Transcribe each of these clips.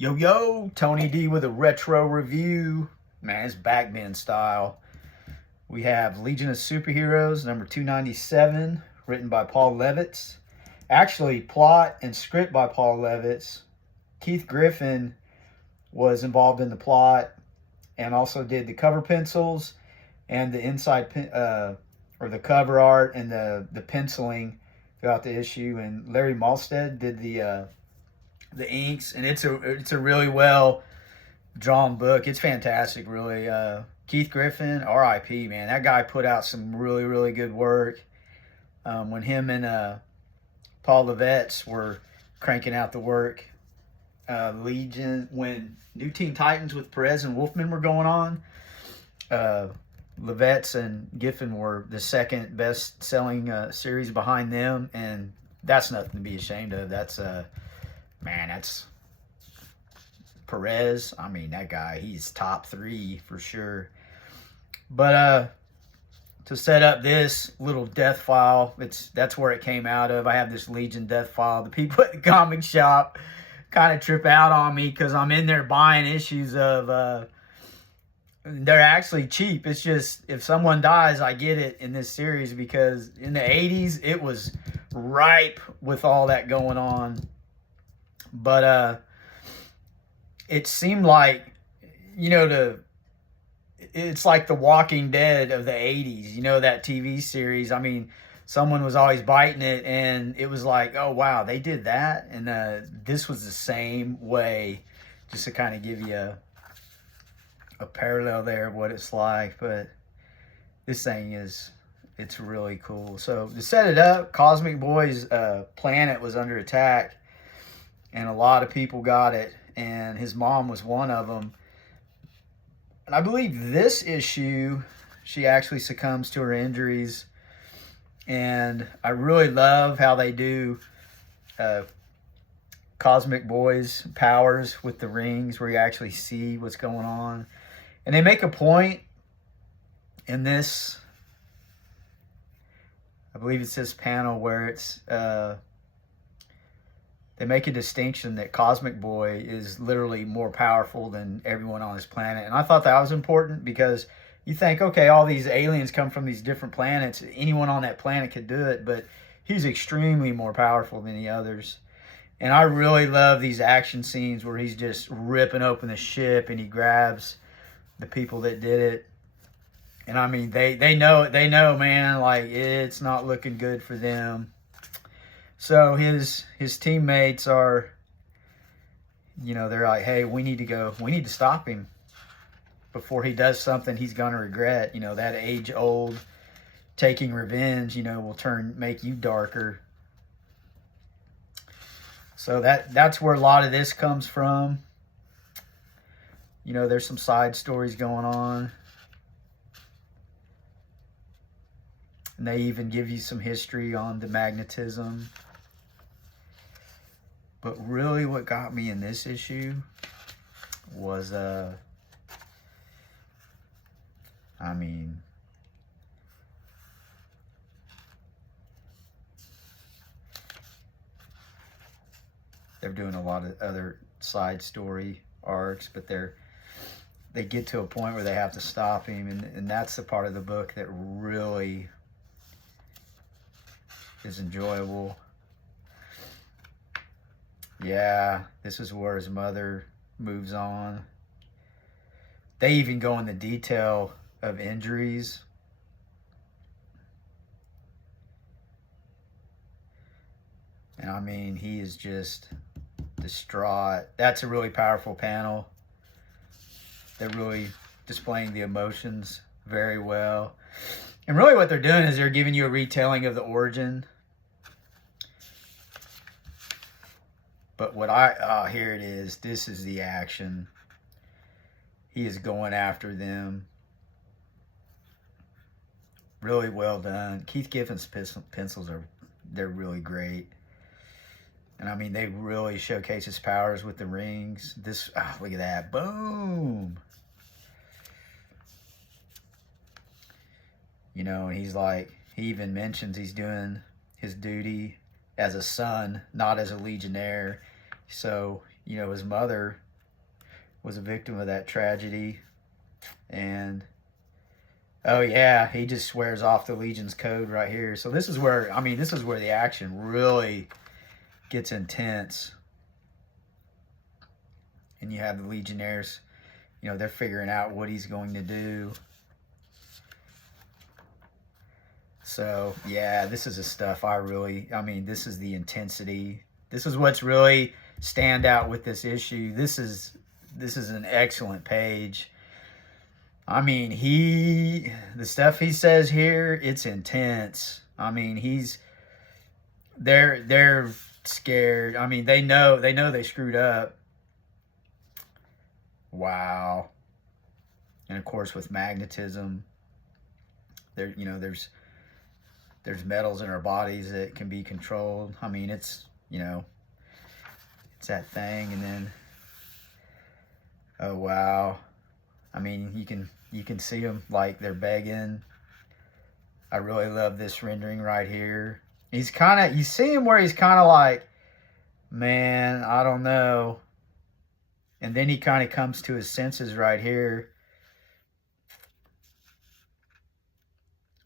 Yo, yo, Tony D with a retro review. Man, it's backbend style. We have Legion of Superheroes, number 297, written by Paul Levitz. Actually, plot and script by Paul Levitz. Keith Giffen was involved in the plot and also did the cover pencils and the inside, or the cover art and the penciling throughout the issue. And Larry Mahlstedt did the inks, and it's a really well drawn book. It's fantastic, really. Keith Giffen, R.I.P. man, that guy put out some really good work. When him and Paul Levitz were cranking out the work, Legion, when New Teen Titans with Perez and Wolfman were going on, Levitz and Giffen were the second best selling series behind them, and that's nothing to be ashamed of. That's man, that's Perez. I mean, that guy, he's top 3 for sure. But to set up this little death file, that's where it came out of. I have this Legion death file. The people at the comic shop kind of trip out on me because I'm in there buying issues of they're actually cheap. It's just if someone dies, I get it in this series because in the 80s it was ripe with all that going on. But it seemed like, it's like The Walking Dead of the 80s, that TV series. I mean, someone was always biting it, and it was like, oh, wow, they did that? And this was the same way, just to kind of give you a parallel there of what it's like. But this thing it's really cool. So to set it up, Cosmic Boy's planet was under attack, and a lot of people got it, and his mom was one of them. And I believe this issue, she actually succumbs to her injuries. And I really love how they do Cosmic Boy's powers with the rings, where you actually see what's going on. And they make a point in this, I believe it's this panel, where it's they make a distinction that Cosmic Boy is literally more powerful than everyone on this planet. And I thought that was important because you think, okay, all these aliens come from these different planets. Anyone on that planet could do it, but he's extremely more powerful than the others. And I really love these action scenes where he's just ripping open the ship and he grabs the people that did it. And I mean, they know, man, like it's not looking good for them. So his teammates are, they're like, hey, we need to stop him before he does something he's going to regret. That age-old taking revenge, will make you darker. So that's where a lot of this comes from. There's some side stories going on. And they even give you some history on the magnetism. But really what got me in this issue was, I mean, they're doing a lot of other side story arcs, but they get to a point where they have to stop him, and that's the part of the book that really is enjoyable. Yeah, this is where his mother moves on. They even go into detail of injuries. And I mean, he is just distraught. That's a really powerful panel. They're really displaying the emotions very well. And really what they're doing is they're giving you a retelling of the origin. But here it is. This is the action. He is going after them. Really well done. Keith Giffen's pencils they're really great. And I mean, they really showcase his powers with the rings. Look at that. Boom. He's like, he even mentions he's doing his duty as a son, not as a legionnaire. So, his mother was a victim of that tragedy. And oh yeah, he just swears off the Legion's code right here. So this is where, I mean, this is where the action really gets intense. And you have the Legionnaires, you know, they're figuring out what he's going to do. So yeah, this is the stuff I mean, this is the intensity. This is what's really stand out with this issue. This is an excellent page. I mean, the stuff he says here, it's intense. I mean, they're scared. I mean, they know they screwed up. Wow. And of course with magnetism, there, you know, there's metals in our bodies that can be controlled. I mean, it's, you know, it's that thing. And then, oh wow. I mean, you can see them like they're begging. I really love this rendering right here. He's kind of, you see him where he's kind of like, man, I don't know. And then he kind of comes to his senses right here,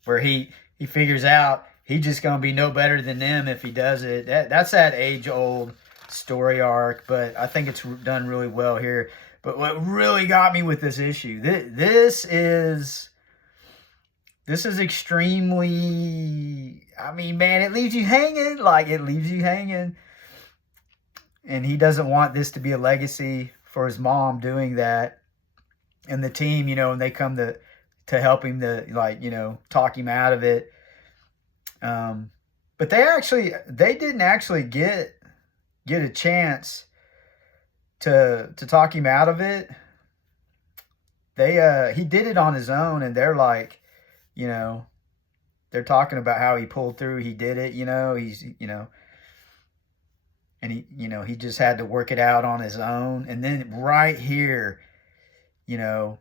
where he figures out he's just going to be no better than them if he does it. That's that age-old story arc, but I think it's done really well here. But what really got me with this issue, this is extremely, I mean, man, it leaves you hanging. Like, it leaves you hanging. And he doesn't want this to be a legacy for his mom doing that. And the team, you know, and they come to help him, to, like, you know, talk him out of it. But they didn't actually get a chance to talk him out of it. He did it on his own, and they're like, you know, they're talking about how he pulled through. He did it, you know, he's, you know, and he, you know, he just had to work it out on his own. And then right here, you know,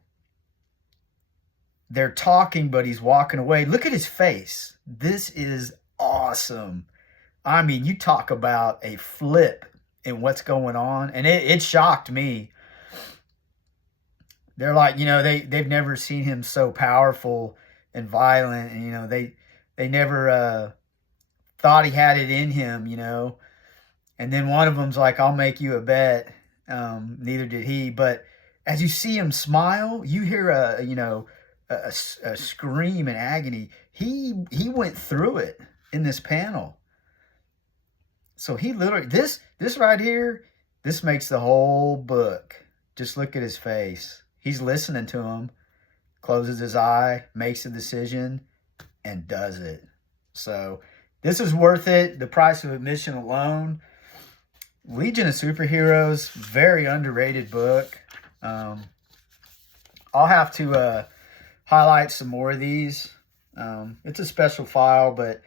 they're talking, but he's walking away. Look at his face. This is awesome. I mean, you talk about a flip in what's going on. And it shocked me. They're like, you know, they've never seen him so powerful and violent. And, you know, they never thought he had it in him, you know. And then one of them's like, I'll make you a bet. Neither did he. But as you see him smile, you hear a scream in agony. He went through it in this panel. So he literally, this right here, this makes the whole book. Just look at his face. He's listening to him, closes his eye, makes a decision, and does it. So this is worth it. The price of admission alone. Legion of Superheroes, very underrated book. I'll have to highlight some more of these. It's a special file, but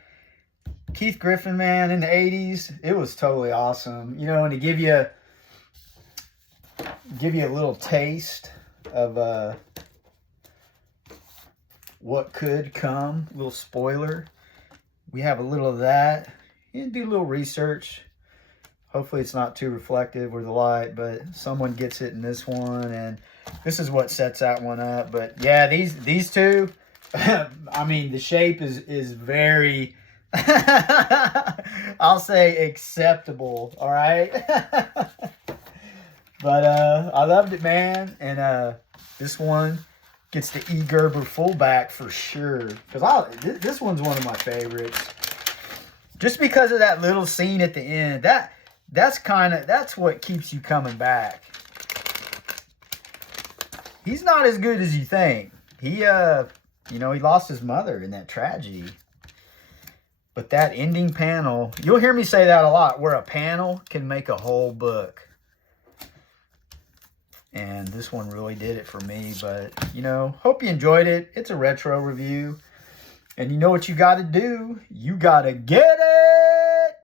Keith Giffen, man, in the 80s, it was totally awesome. You know, and to give you a little taste of what could come, a little spoiler. We have a little of that. You can do a little research. Hopefully it's not too reflective with the light, but someone gets it in this one, and this is what sets that one up. But yeah, these two, I mean, the shape is very, I'll say acceptable, all right? But I loved it, man. And this one gets the E. Gerber fullback for sure, because this one's one of my favorites. Just because of that little scene at the end, that's what keeps you coming back. He's not as good as you think. He he lost his mother in that tragedy. But that ending panel, you'll hear me say that a lot, where a panel can make a whole book. And this one really did it for me. But, you know, hope you enjoyed it. It's a retro review. And you know what you got to do? You got to get it!